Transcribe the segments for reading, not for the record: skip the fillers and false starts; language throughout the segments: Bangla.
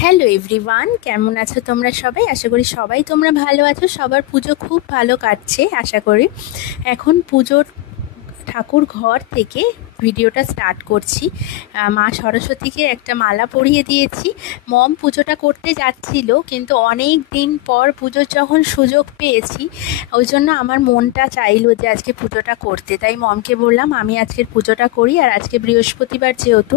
হ্যালো এভরিওয়ান, কেমন আছো তোমরা সবাই? আশা করি সবাই তোমরা ভালো আছো। সবার পুজো খুব ভালো কাটছে আশা করি। এখন পুজোর ঠাকুর ঘর থেকে ভিডিওটা স্টার্ট করছি। মা সরস্বতীকে একটা মালা পরিয়ে দিয়েছি। মম পুজোটা করতে যাচ্ছিল, কিন্তু অনেক দিন পর পুজোর যখন সুযোগ পেয়েছি, ওই জন্য আমার মনটা চাইলো যে আজকে পুজোটা করতে। তাই মমকে বললাম আমি আজকের পুজোটা করি। আর আজকে বৃহস্পতিবার যেহেতু,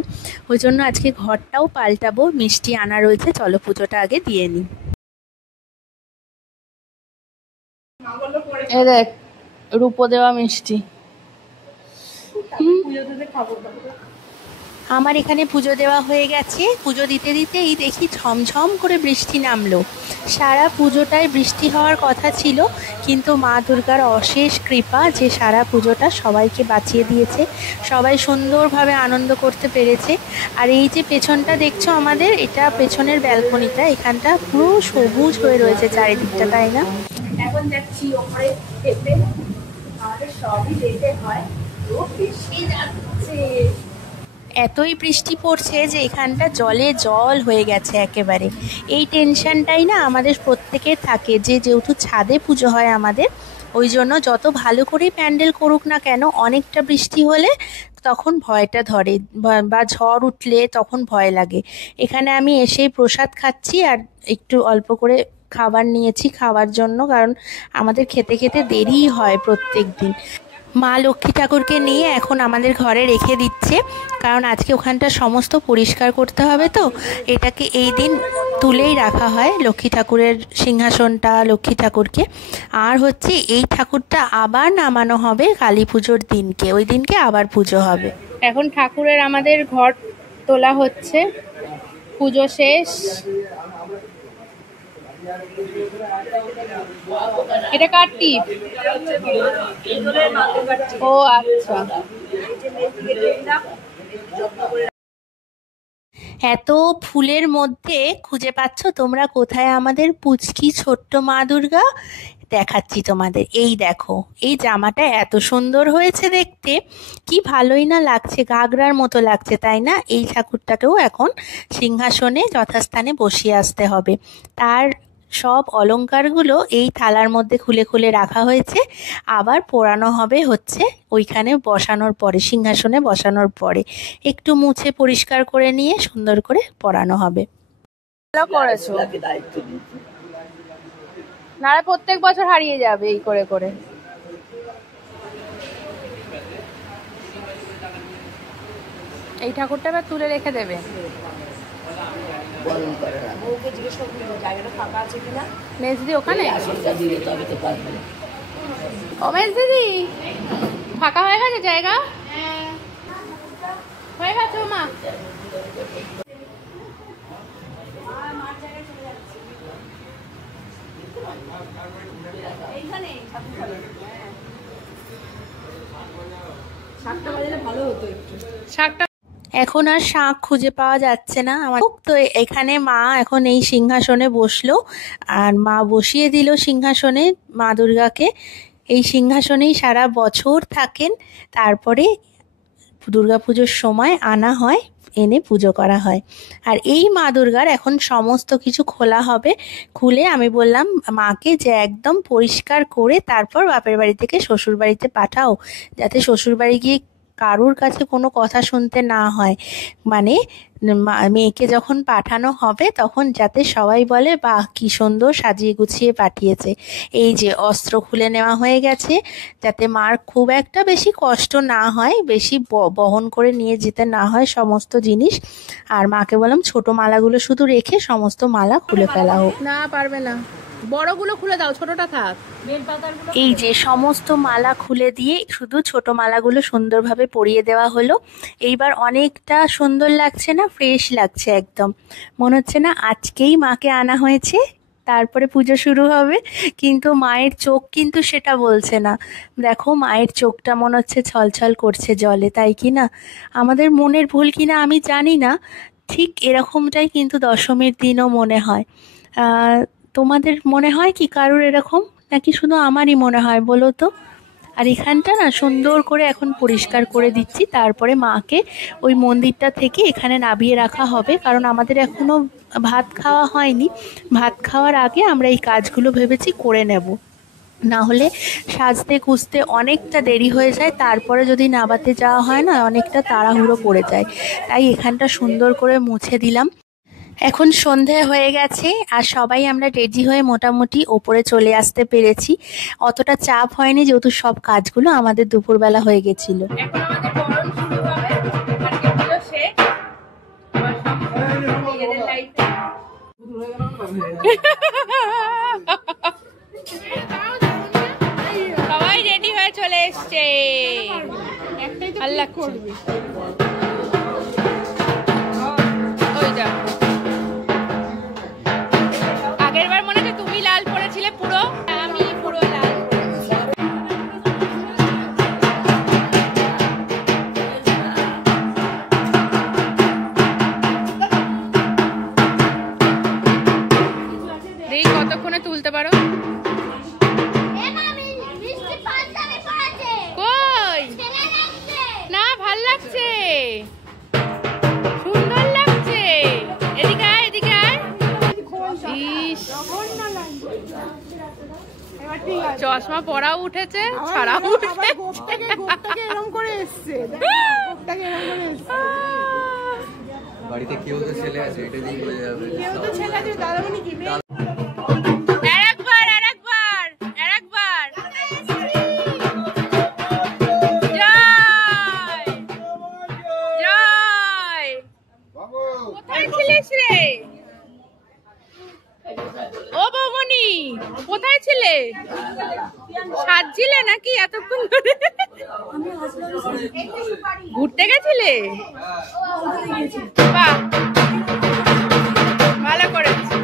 ওই জন্য আজকে ঘরটাও পাল্টাবো। মিষ্টি আনা রয়েছে, চলো পুজোটা আগে দিয়ে নিই। এ দেখ, রূপো দেওয়া মিষ্টি। আমার এখানে পুজো দেওয়া হয়ে গেছে। পুজো দিতে দিতেই দেখি ঝমঝম করে বৃষ্টি নামলো। সারা পুজোটায় বৃষ্টি হওয়ার কথা ছিল, কিন্তু মা দুর্গার অশেষ কৃপা যে সারা পুজোটা সবাইকে বাঁচিয়ে দিয়েছে। সবাই সুন্দরভাবে আনন্দ করতে পেরেছে। আর এই যে পেছনটা দেখছো আমাদের, এটা পেছনের ব্যালকনিটা, এখানটা পুরো সবুজ হয়ে রয়েছে চারিদিকটা, তাই না? এখন যাচ্ছি ওপরে খেতে, আমাদের সবই যেতে হয়, তো বেশি যাচ্ছে। এতই বৃষ্টি পড়ছে যে এখানটা জলে জল হয়ে গেছে একেবারে। এই টেনশনটাই না আমাদের প্রত্যেকের থাকে, যে যেহেতু ছাদে পুজো হয় আমাদের, ওই জন্য যত ভালো করেই প্যান্ডেল করুক না কেন, অনেকটা বৃষ্টি হলে তখন ভয়টা ধরে, বা ঝড় উঠলে তখন ভয় লাগে। এখানে আমি এসেই প্রসাদ খাচ্ছি, আর একটু অল্প করে খাবার নিয়েছি খাওয়ার জন্য, কারণ আমাদের খেতে খেতে দেরিই হয় প্রত্যেক দিন। মা লক্ষ্মী ঠাকুরকে নিয়ে এখন আমাদের ঘরে রেখে দিচ্ছে, কারণ আজকে ওখানটা সমস্ত পরিষ্কার করতে হবে। তো এটাকে এই দিন তুলেই রাখা হয়, লক্ষ্মী ঠাকুরের সিংহাসনটা, লক্ষ্মী ঠাকুরকে। আর হচ্ছে এই ঠাকুরটা আবার নামানো হবে কালী পুজোর দিনকে, ওই দিনকে আবার পুজো হবে। এখন ঠাকুরের আমাদের ঘর তোলা হচ্ছে, পুজো শেষ। এটা কার টিপ? ও আচ্ছা। এত ফুলের মধ্যে খুঁজে পাচ্ছ তোমরা কোথায় আমাদের পুচকি ছোট্ট মা দুর্গা? দেখাচ্ছি তোমাদের। এই দেখো, এই জামাটা এত সুন্দর হয়েছে দেখতে, কি ভালোই না লাগছে, ঘাগরার মতো লাগছে, তাই না? এই ঠাকুরটাকেও এখন সিংহাসনে যথাস্থানে বসিয়ে আসতে হবে। তার সব অলংকারগুলো এই থালার মধ্যে খুলে খুলে রাখা হয়েছে। আবার পোড়ানো হবে হচ্ছে ওইখানে বসানোর পরে, সিংহাসনে বসানোর পরে একটু মুছে পরিষ্কার করে নিয়ে সুন্দর করে পরানো হবে। ভালো করেছো, নাহলে প্রত্যেক বছর হারিয়ে যাবে এই করে করে। এই ঠাকুরটা এবার তুলে রেখে দেবে। মেজ দিদি ওখানে, ও মেজ দিদি ফাঁকা হয়ে গেছে জায়গা, হয়ে গেছে মা। এখন আর শাঁখ খুঁজে পাওয়া যাচ্ছে না আমার তো। এখানে মা এখন এই সিংহাসনে বসলো, আর মা বসিয়ে দিল সিংহাসনে মা দুর্গাকে। এই সিংহাসনেই সারা বছর থাকেন, তারপরে দুর্গাপুজোর সময় আনা হয়, এনে পুজো করা হয়। আর এই মা দুর্গার এখন সমস্ত কিছু খোলা হবে। খুলে আমি বললাম মাকে যে একদম পরিষ্কার করে তারপর বাপের বাড়ি থেকে শ্বশুর বাড়িতে পাঠাও, যাতে শ্বশুর বাড়ি গিয়ে কারুর কাছে কোনো কথা শুনতে না হয়। মানে মেয়েকে যখন পাঠানো হবে তখন যাতে সবাই বলে বাহ কি সুন্দর সাজিয়ে গুছিয়ে পাঠিয়েছে। এই যে অস্ত্র খুলে নেওয়া হয়ে গেছে, যাতে মার খুব একটা বেশি কষ্ট না হয়, বেশি বহন করে নিয়ে যেতে না হয় সমস্ত জিনিস। আর মাকে বললাম ছোট মালাগুলো শুধু রেখে সমস্ত মালা খুলে ফেলা হোক। না পারবে না, বড়গুলো খুলে দাও, ছোটটা থাক। এই যে সমস্ত মালা খুলে দিয়ে শুধু ছোট মালাগুলো সুন্দরভাবে পরিয়ে দেওয়া হলো। এইবার অনেকটা সুন্দর লাগছে না? ফ্রেশ লাগছে একদম, মনে হচ্ছে না আজকেই মাকে আনা হয়েছে, তারপরে পুজো শুরু হবে। কিন্তু মায়ের চোখ কিন্তু সেটা বলছে না। দেখো মায়ের চোখটা মনে হচ্ছে ছলছল করছে জলে, তাই কি না? আমাদের মনের ভুল কি না আমি জানি না, ঠিক এরকমটাই কিন্তু দশমীর দিনও মনে হয়। তোমাদের মনে হয় কি কারোর এরকম, নাকি শুধু আমারই মনে হয় বলো তো? আর এখানটা না সুন্দর করে এখন পরিষ্কার করে দিচ্ছি, তারপরে মাকে ওই মন্দিরটা থেকে এখানে নামিয়ে রাখা হবে, কারণ আমাদের এখনও ভাত খাওয়া হয়নি। ভাত খাওয়ার আগে আমরা এই কাজগুলো ভেবেছি করে নেব, না হলে সাজতে কুজতে অনেকটা দেরি হয়ে যায়, তারপরে যদি নাবাতে যাওয়া হয় না অনেকটা তাড়াহুড়ো পড়ে যায়। তাই এখানটা সুন্দর করে মুছে দিলাম। এখন সন্ধে হয়ে গেছে আর সবাই আমরা রেডি হয়ে মোটামুটি ওপরে চলে আসতে পেরেছি। অতটা চাপ হয়নি যেহেতু সব কাজগুলো আমাদের দুপুরবেলা হয়ে গেছিল। সবাই রেডি হয়ে চলে এসছে। আল্লাহ করবে আগের বার মনে হয় তুমি লাল পরেছিলে পুরো, আমি পুরো লাল। দেখি কতক্ষণে তুলতে পারো। কই না, ভাল লাগছে, সুন্দর লাগছে। এদিকে আয়, এদিকে আয়। চশমা পরাও উঠেছে, ছাড়াও উঠেছে। বাড়িতে কেউ তো ছেলে আছে, এটা দিয়ে হয়ে যাবে। কেউ তো ছেলে আছে, দাদামণি কি আরেকবার আরেকবার আরেকবার। জয় জয়। কোথায় ছিলিস রে? ও বৌমনি কোথায় ছিলে? সাজছিলে নাকি এতক্ষণ ধরে? ঘুরতে গেছিলে? বাহ, ভালো করেছি।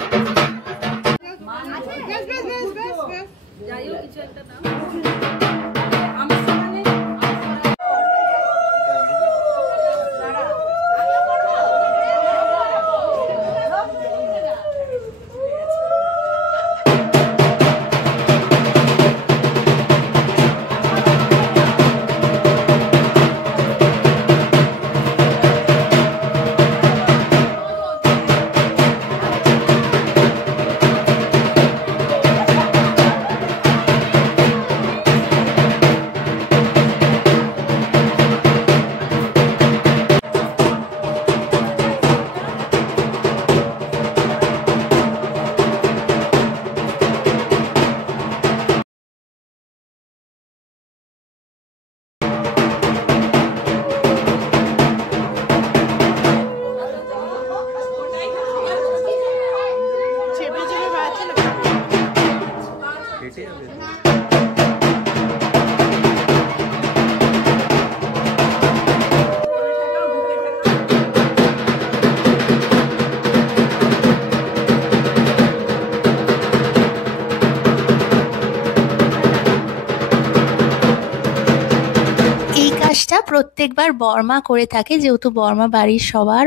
প্রত্যেকবার বর্মা করে থাকে, যেহেতু বর্মা বাড়ির সবার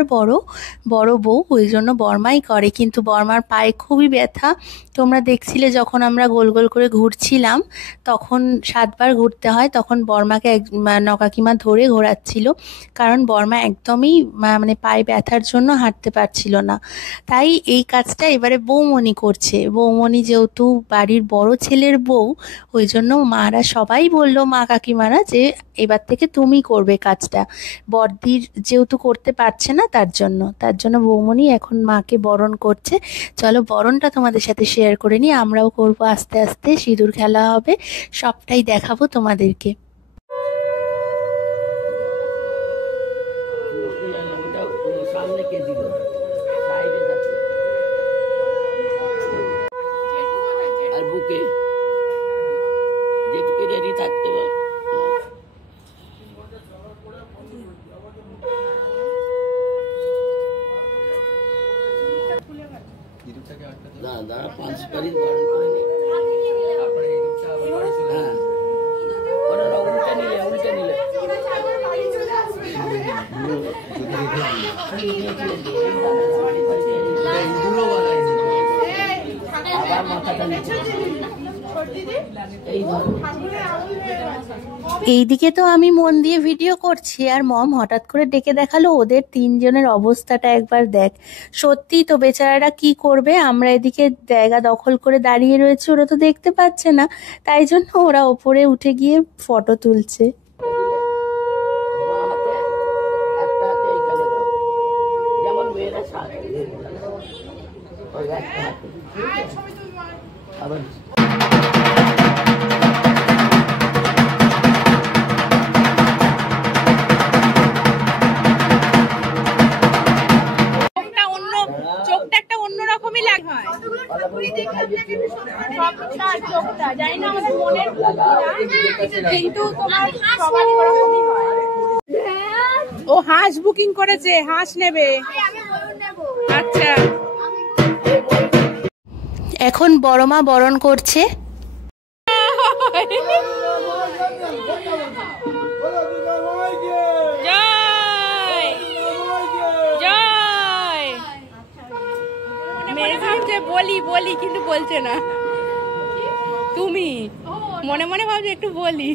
বড় বউ, ওই জন্য বর্মাই করে। কিন্তু বর্মার পায়ে খুবই ব্যথা। তোমরা দেখছিলে যখন আমরা গোল গোল করে ঘুরছিলাম, তখন 7 বার ঘুরতে হয়, তখন বর্মাকে নকাকিমা ধরে ঘোরাচ্ছিল, কারণ বর্মা একদমই মানে পায়ে ব্যথার জন্য হাঁটতে পারছিল না। তাই এই কাজটা এবারে বৌমনি করছে। বৌমনি যেহেতু বাড়ির বড় ছেলের বউ, ওই জন্য মারা সবাই বললো, মা কাকিমারা, যে এবার থেকে তুমি করবে কাজটা। বড়দির যেহেতু করতে পারছে না, তার জন্য বৌমনি এখন মাকে বরণ করছে। চলো বরণটা তোমাদের সাথে শেয়ার করে নিই, আমরাও করবো আস্তে আস্তে, সিঁদুর খেলা হবে, সবটাই দেখাবো তোমাদেরকে। দাদা 5 বাড়ি বরণ করে নি। তারপরে এই দুটো আবার বাড়ি চলে যাবে। ওরা উল্টে নিলে আবার মাথাটা নিচে। এই ধরো। এইদিকে তো আমি মন দিয়ে ভিডিও করছি আর মম হঠাৎ করে ডেকে দেখালো ওদের তিনজনের অবস্থাটা একবার দেখ। সত্যি তো বেচারারা কি করবে, আমরা এদিকে জায়গা দখল করে দাঁড়িয়ে রয়েছে, ওরা তো দেখতে পাচ্ছে না, তাই জন্য ওরা ওপরে উঠে গিয়ে ফটো তুলছে। বাঁ হাতে, একটা হাতে এইখানে দাও। যেমন মেয়েরা সাথে ওই একটা হাতে আবার চোখটা একটা অন্যরকমই লাগে হয়। চোখটা জানি না আমাদের মনের কিন্তু তোমার সবার ওরকমই হয়। ও হাঁস বুকিং করেছে, হাঁস নেবে। আচ্ছা এখন বড় মা বরণ করছে। জয় জয়। মনে ভাবছে বলি বলি কিন্তু বলছে না। তুমি মনে মনে ভাবছো একটু বলি।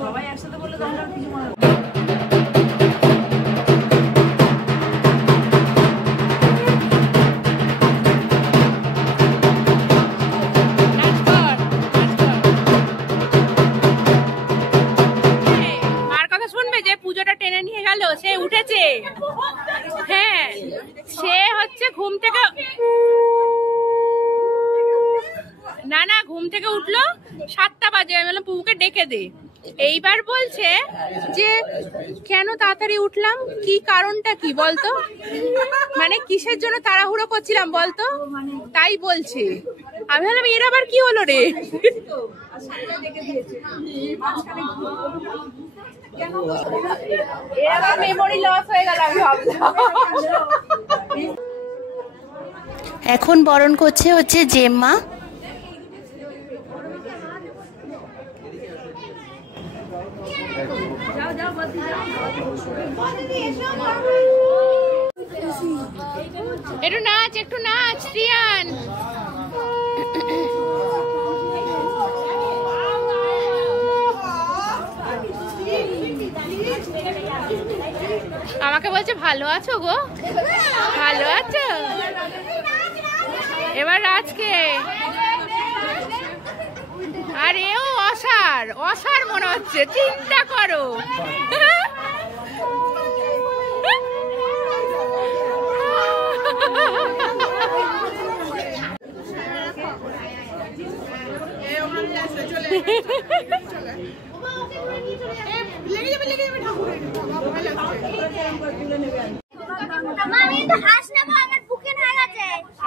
সবাই একসাথে বললে তোমরা কিছু মনে সে উঠেছে। হ্যাঁ সে হচ্ছে ঘুম থেকে না ঘুম থেকে উঠলো 7টা বাজে, আমি বললাম পুকুকে ডেকে দে। এইবার বলছে যে কেন তাড়াতাড়ি উঠলাম, কি কারণটা কি বলতো, মানে কিসের জন্য তাড়াহুড়ো করছিলাম বলতো, তাই বলছে। আমি বললাম এর আবার কি হলো রে। মেমোরি লস হয়ে গেল আমি ভাবলাম। এখন বরণ করছে হচ্ছে জেম্মা। একটু নাচ রিয়ান। আমাকে বলছে ভালো আছো গো, ভালো আছো। এবার আজকে আর এও অসার অসার মনে হচ্ছে, চিন্তা করো।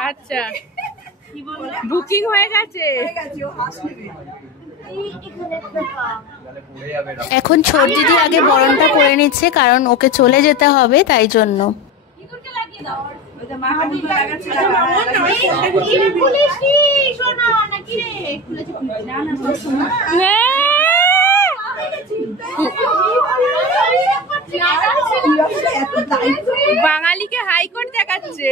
আচ্ছা বুকিং হয়ে গেছে। এখন ছোট দিদি আগে বরণটা করে নিচ্ছে কারণ ওকে চলে যেতে হবে, তাই জন্য। বাঙালিকে হাইকোর্ট দেখাচ্ছে।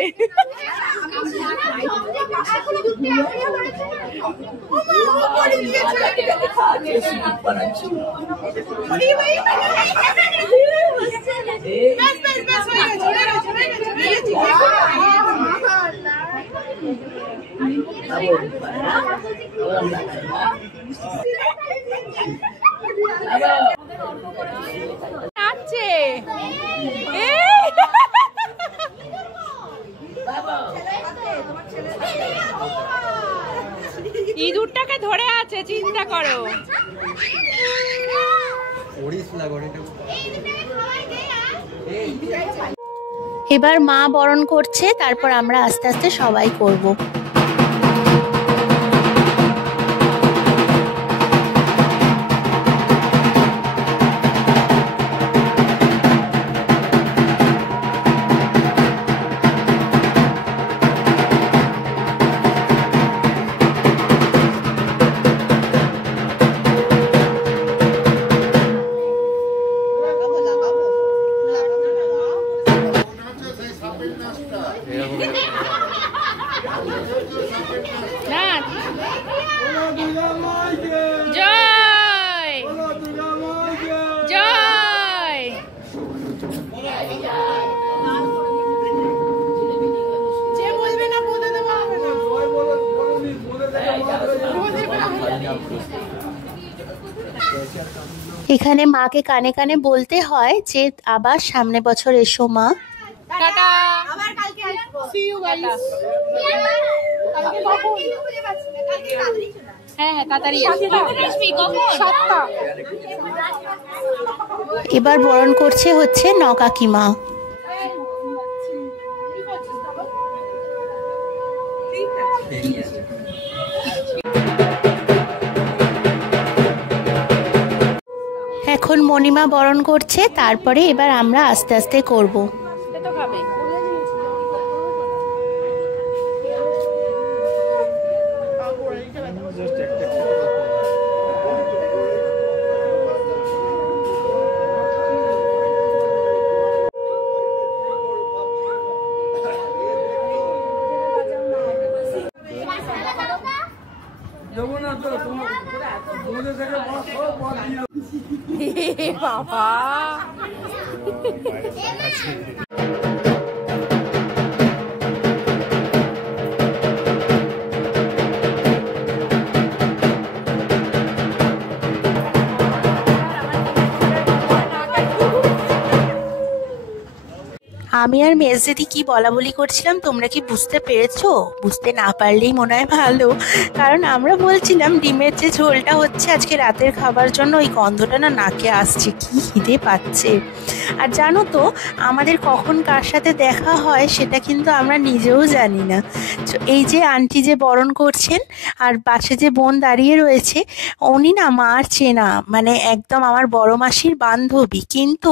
নাচছে ইঁদুরটাকে ধরে আছে, চিন্তা করো। এবার মা বরণ করছে, তারপর আমরা আস্তে আস্তে সবাই করব। না জয় জয়। এখানে মাকে কানে কানে বলতে হয় যে আবার সামনে বছর এসো মা। Tata, see you guys। হ্যাঁ হ্যাঁ তাড়াতাড়ি আসবি। কখন? 7টা। এবার বরণ করছে হচ্ছে নকাকিমা। এখন মণিমা বরণ করছে, তারপরে এবার আমরা আস্তে আস্তে করব। বাবা আমি আর মেজদিদি কি বলা বলি করছিলাম তোমরা কি বুঝতে পেরেছো? বুঝতে না পারলেই মনে হয় ভালো, কারণ আমরা বলছিলাম ডিমের যে ঝোলটা হচ্ছে আজকে রাতের খাবার জন্য, ওই গন্ধটা না নাকে আসছে, কি খিদে পাচ্ছে। আর জানো তো আমাদের কখন কার সাথে দেখা হয় সেটা কিন্তু আমরা নিজেও জানি না। এই যে আন্টি যে বরণ করছেন আর পাশে যে বোন দাঁড়িয়ে রয়েছে, উনি না মার চেনা, মানে একদম আমার বড় মাসির বান্ধবী, কিন্তু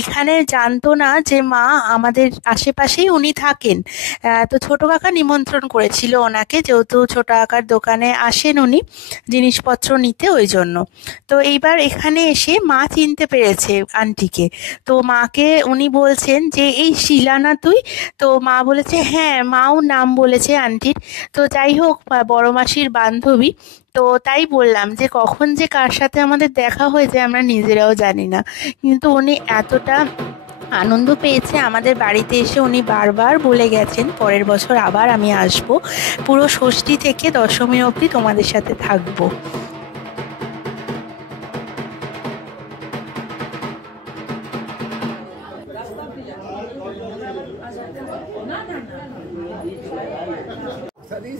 এখানে জানতো না যে মা আমাদের আশেপাশেই উনি থাকেন। তো ছোট কাকা নিমন্ত্রণ করেছিল ওনাকে, যেহেতু ছোট কাকার দোকানে আসেন উনি জিনিসপত্র নিতে, ওই জন্য। তো এইবার এখানে এসে মা চিনতে পেরেছে আন্টিকে, তো মাকে উনি বলছেন যে এই শিলা না তুই? তো মা বলেছে হ্যাঁ, মাও নাম বলেছে আন্টির। তো যাই হোক, বড় মাসির বান্ধবী, তো তাই বললাম যে কখন যে কার সাথে আমাদের দেখা হয়েছে আমরা নিজেরাও জানি না, কিন্তু উনি এতটা আনন্দ পেয়েছে আমাদের বাড়িতে এসে, উনি বারবার বলে গেছেন পরের বছর আবার আমি আসব, পুরো ষষ্ঠী থেকে দশমী অবধি তোমাদের সাথে থাকবো।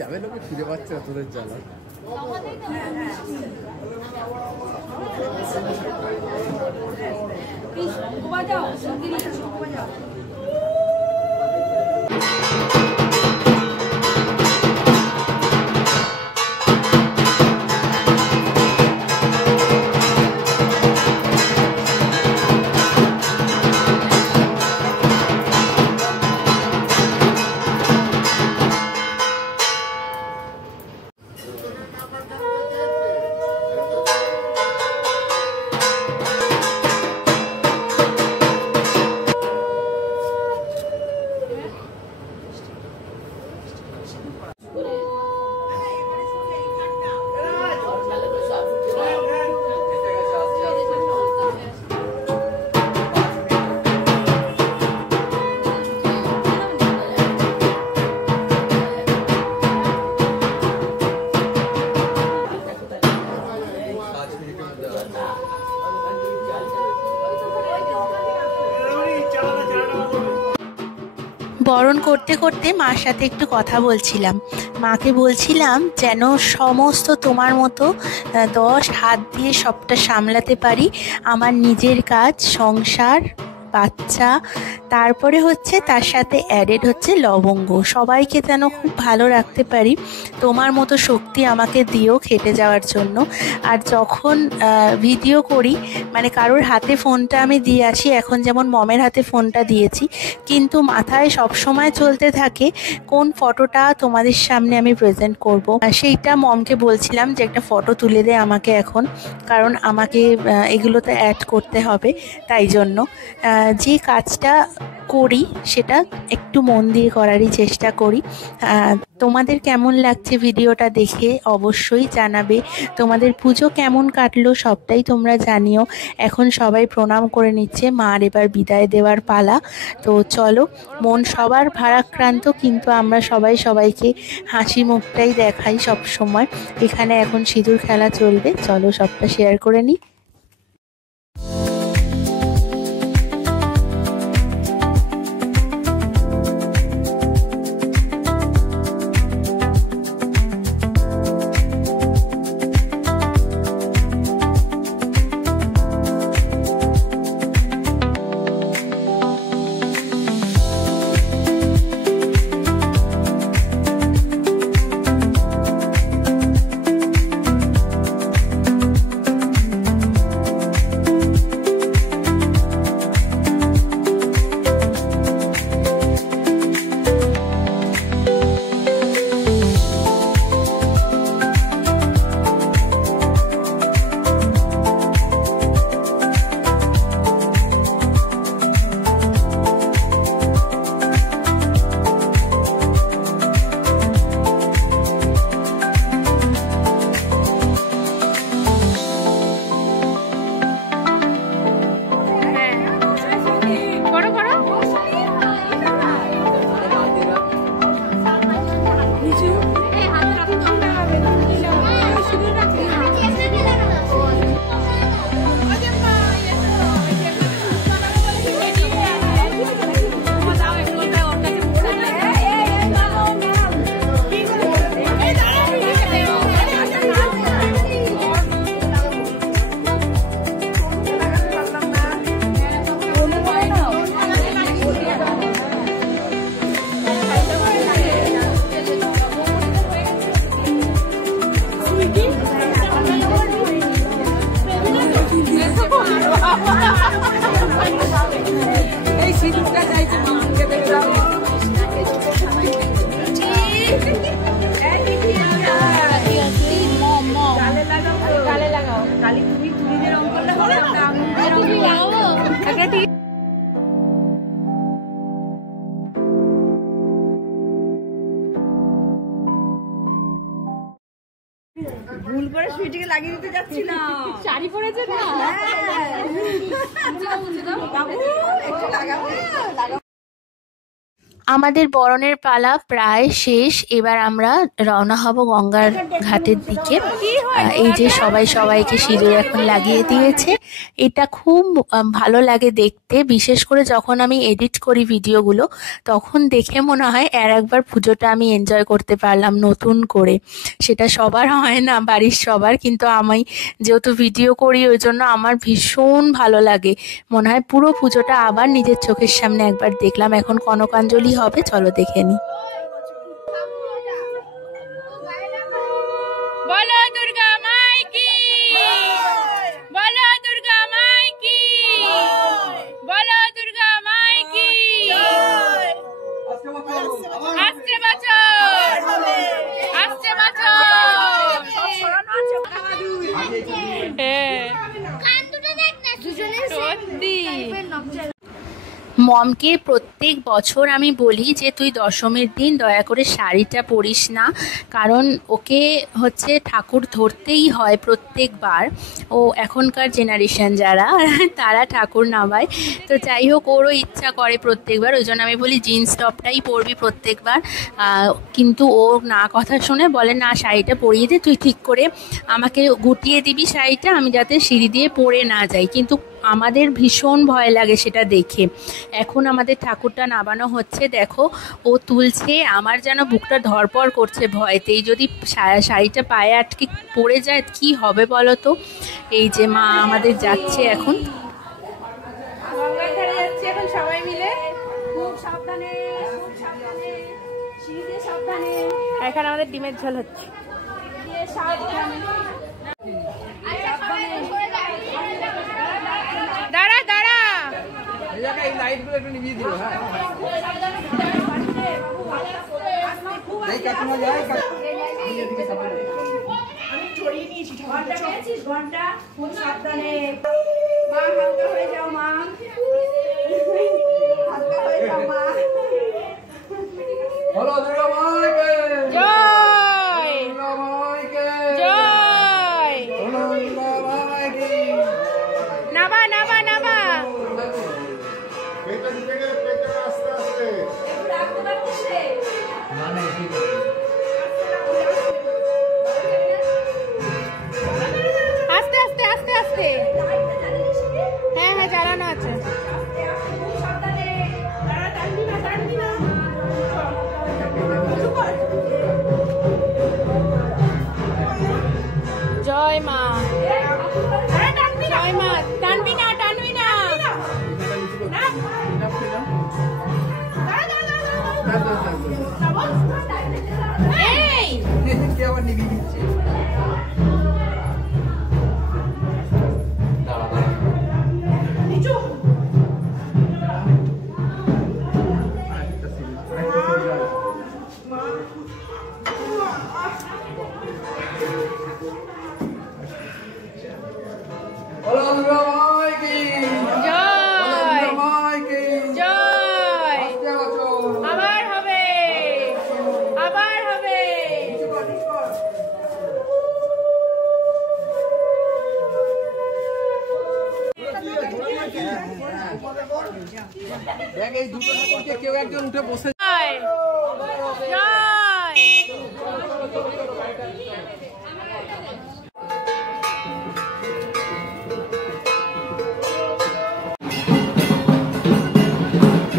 যাবে লোকে খুঁজে পাচ্ছে না তোদের জ্বালা। বরণ করতে করতে মার সাথে একটু কথা বলছিলাম, মাকে বলছিলাম যেন সমস্ত তোমার মতো 10 হাত দিয়ে সবটা সামলাতে পারি, আমার নিজের কাজ, সংসার, বাচ্চা, তারপরে হচ্ছে তার সাথে অ্যাডেড হচ্ছে লবঙ্গ, সবাইকে যেন খুব ভালো রাখতে পারি, তোমার মতো শক্তি আমাকে দিও খেটে যাওয়ার জন্য। আর যখন ভিডিও করি, মানে কারোর হাতে ফোনটা আমি দিয়ে আসি, এখন যেমন মমের হাতে ফোনটা দিয়েছি, কিন্তু মাথায় সব সময় চলতে থাকে কোন ফটোটা তোমাদের সামনে আমি প্রেজেন্ট করব। সেইটা মমকে বলছিলাম যে একটা ফটো তুলে দে আমাকে এখন, কারণ আমাকে এগুলোতে অ্যাড করতে হবে, তাই জন্য যে কাজটা করি সেটা একটু মন দিয়ে করারই চেষ্টা করি। তোমাদের কেমন লাগছে ভিডিওটা দেখে অবশ্যই জানাবে। তোমাদের পুজো কেমন কাটলো সবটাই তোমরা জানিও। এখন সবাই প্রণাম করে নিচ্ছে, মার এবার বিদায় দেওয়ার পালা। তো চলো, মন সবার ভারাক্রান্ত, কিন্তু আমরা সবাই সবাইকে হাসি মুখটাই দেখাই সব সময়। এখানে এখন সিঁদুর খেলা চলবে, চলো সবটা শেয়ার করে নিই। ভুল করে সুইটিকে লাগিয়ে দিতে যাচ্ছিলাম। শাড়ি পরেছে না? বাবু একটু লাগাবো। আমাদের বরণের পালা প্রায় শেষ, এবার আমরা রওনা হব গঙ্গার ঘাটের দিকে। এই যে সবাই সবাইকে সিঁদুর এখন লাগিয়ে দিয়েছে, এটা খুব ভালো লাগে দেখতে। বিশেষ করে যখন আমি এডিট করি ভিডিওগুলো, তখন দেখে মনে হয় একবার পুজোটা আমি এনজয় করতে পারলাম নতুন করে। সেটা সবার হয় না, বাড়ির সবার, কিন্তু আমি যেহেতু ভিডিও করি ওই জন্য আমার ভীষণ ভালো লাগে। মনে হয় পুরো পুজোটা আবার নিজের চোখের সামনে একবার দেখলাম। এখন কনকাঞ্জলি হবে, চলো দেখে নি। বলো দুর্গা মাই কি, বলো দুর্গা মাই কি, বলো দুর্গা মাই কি। আসছে বছর, আসছে বছর। সত্যি মমকে প্রত্যেক বছর আমি বলি যে তুই দশমীর দিন দয়া করে শাড়িটা পরিস না, কারণ ওকে হচ্ছে ঠাকুর ধরতেই হয় প্রত্যেকবার। ও এখনকার জেনারেশন যারা তারা ঠাকুর নামায়, তো যাই হোক ওরও ইচ্ছা করে প্রত্যেকবার, ওই জন্য আমি বলি জিন্স টপটাই পরবি প্রত্যেকবার। কিন্তু ও না কথা শুনে বলে না শাড়িটা পরিয়ে দে, তুই ঠিক করে আমাকে গুটিয়ে দিবি শাড়িটা, আমি যাতে সিঁড়ি দিয়ে পরে না যাই। কিন্তু আমাদের ভীষণ ভয় লাগে সেটা দেখে। এখন আমাদের ঠাকুরটা নামানো হচ্ছে, দেখো ও তুলছে, আমার যেন বুকটা ধড়পড় করছে ভয়তেই। যদি শাড়িটা পায়ে আটকে পড়ে যায় কি হবে বলো তো। এই যে মা আমাদের যাচ্ছে এখন, গঙ্গার ধারে যাচ্ছে এখন সবাই মিলে। খুব সাবধানে, খুব সাবধানে, সিঁড়িতে সাবধানে। এখানে আমাদের ডিমের ঝোল হচ্ছে। দাঁড়া দাঁড়া, এই লাইটগুলো একটু নিভিয়ে দিও। হ্যাঁ আমি ছড়িয়ে নিয়েছি। ঘন্টা পেয়েছিস? ঘন্টা খুব সাবধানে, মা হালকা হয়ে যাও মা। বলো দুর্গা মাইকে জয় দুর্গা মাইকে জয়। বলো দুর্গা মাইকে। নাবা নাবা নাবা। না না ঠিক আছে। আস্তে আস্তে আস্তে আস্তে। হ্যাঁ হ্যাঁ জ্বালানো আছে। জয় মা জয় মা। টানবি না টানবি না। এই কে আবার নিবি দিচ্ছে। দাঁড়া দাঁড়া। বলো দুর্গা মাইকে জয় দুর্গা মাইকে। জয়। আস্তে আছো। আবার হবে আবার হবে। দেখ এই দুটো ঠাকুরকে কেউ একজন উঠে বসে। জয় জয়।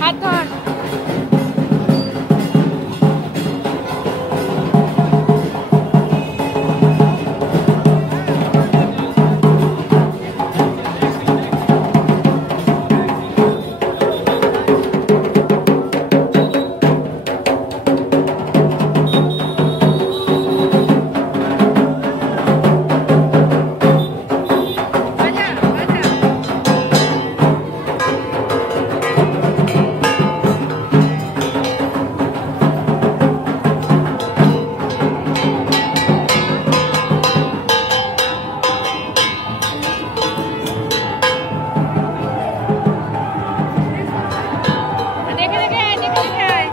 হাত ধর। বাজা বাজা। দেখে দেখে আয় দেখে দেখে আয়।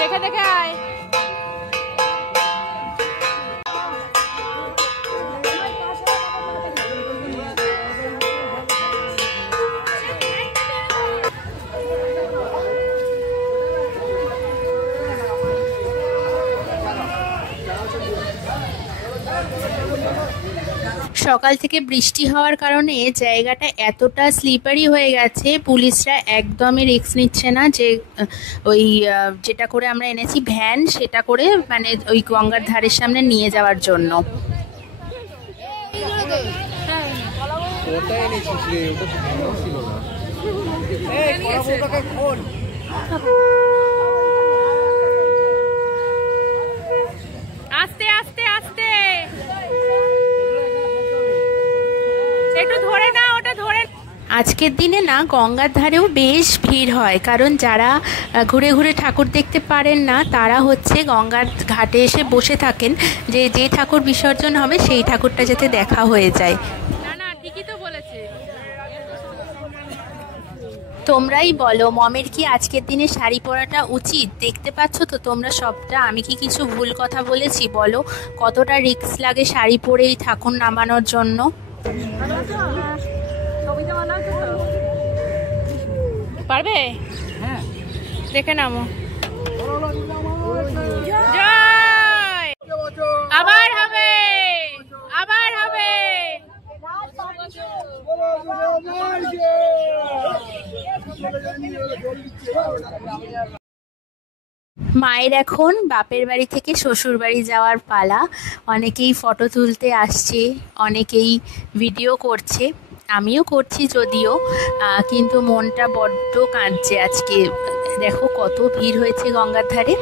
দেখে দেখে আয়। সকাল থেকে বৃষ্টি হওয়ার কারণে জায়গাটা এতটা স্লিপারি হয়ে গেছে, পুলিশরা একদমই রিস্ক নিচ্ছে না যে ওই যেটা করে আমরা এনেছি ভ্যান, সেটা করে মানে ওই গঙ্গার ধারের সামনে নিয়ে যাওয়ার জন্য। ওটা এনেছিস রে, ওটা তো ভালো ছিল না। এই পরাবটাকে খোল। আস্তে আস্তে আস্তে। একটু ধরে না, ওটা ধরে। আজকের দিনে না গঙ্গার ধারেও বেশ ভিড় হয়, কারণ যারা ঘুরে ঘুরে ঠাকুর দেখতে পারেন না তারা হচ্ছে গঙ্গার ঘাটে এসে বসে থাকেন যে যে ঠাকুর বিসর্জন হবে সেই ঠাকুরটা যাতে দেখা হয়ে যায়। না না ঠিকই তো বলেছে। তোমরাই বলো মমের কি আজকের দিনে শাড়ি পরাটা উচিত? দেখতে পাচ্ছ তো তোমরা সবটা, আমি কি কিছু ভুল কথা বলেছি বলো? কতটা রিস্ক লাগে শাড়ি পরেই ঠাকুর নামানোর জন্য। পারবে? হ্যাঁ দেখে নামো। জয়। আবার হবে আবার হবে। মায়ের এখন বাপের বাড়ি থেকে শ্বশুর বাড়ি যাওয়ার পালা। অনেকেই ফটো তুলতে আসছে, অনেকেই ভিডিও করছে, আমিও করছি যদিও, কিন্তু মনটা বড্ড কাঁদছে আজকে। দেখো কত ভিড় হয়েছে গঙ্গার ধারে,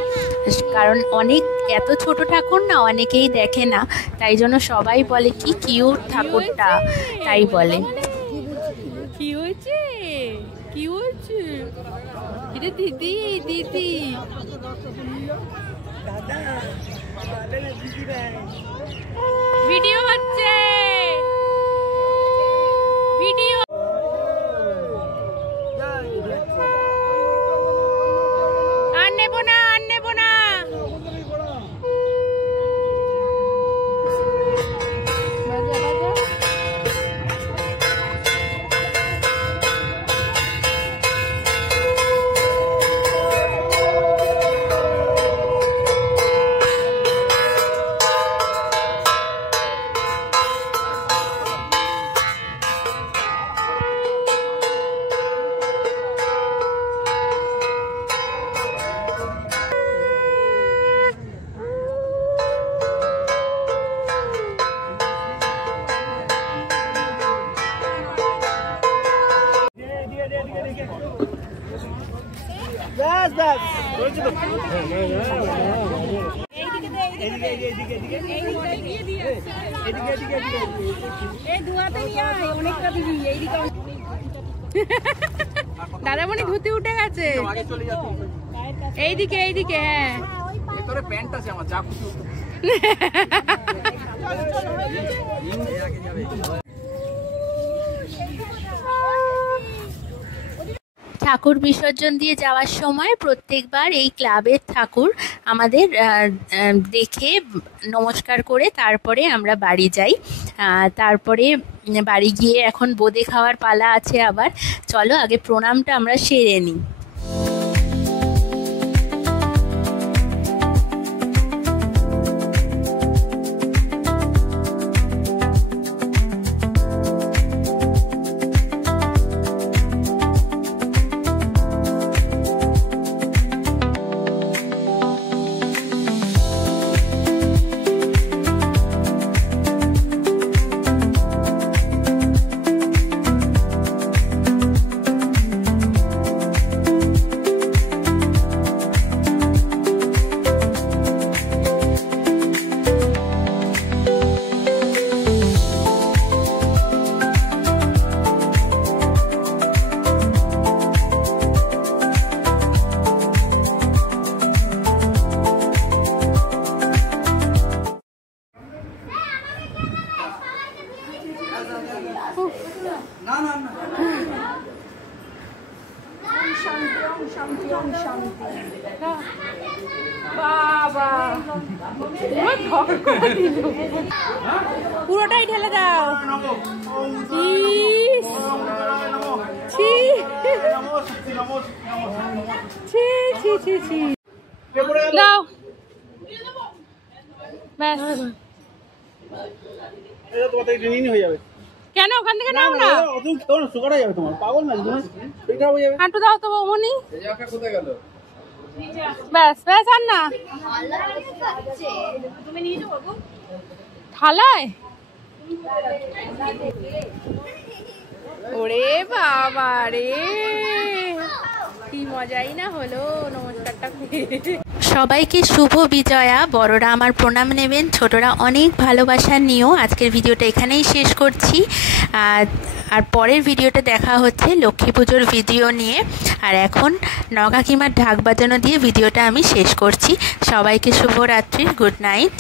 কারণ অনেক এত ছোট ঠাকুর না অনেকেই দেখে না, তাই জন্য সবাই বলে কি কিউট ঠাকুরটা, তাই বলে। কি হয়েছে কি হয়েছে? এটা দিদি দিদি ভিডিও হচ্ছে, ভিডিও। আর নেব না, আর নেব না। দাদামণি ধুতি উঠে গেছে, এইদিকে এইদিকে। হ্যাঁ ভেতরে প্যান্ট আছে আমার, যা খুশি ঠাকুর বিসর্জন দিয়ে যাওয়ার সময় প্রত্যেকবার এই ক্লাবের ঠাকুর আমাদের দেখে নমস্কার করে তারপরে আমরা বাড়ি যাই। তারপরে বাড়ি গিয়ে এখন বোঁদে খাওয়ার পালা আছে আবার। চলো আগে প্রণামটা আমরা সেরে নিই। বাবা পুরোটাই ঢেলে দাও। দাও ব্যাস। কেন ওখান থেকে নাও না, হাঁটু দাও তো বৌমনি। ব্যাস ব্যাস, আর না থালায়। ওরে বাবা রে, কি মজাই না হলো নমস্কারটা করে। সবাইকে শুভ বিজয়া। বড়রা আমার প্রণাম নেবেন, ছোটরা অনেক ভালোবাসা নিও। আজকের ভিডিওটা এখানেই শেষ করছি। আর পরের ভিডিওটা দেখা হচ্ছে লক্ষ্মী পুজোর ভিডিও নিয়ে। আর এখন নগা কিমার ঢাক বাজানো দিয়ে ভিডিওটা আমি শেষ করছি। সবাইকে শুভরাত্রি, গুড নাইট।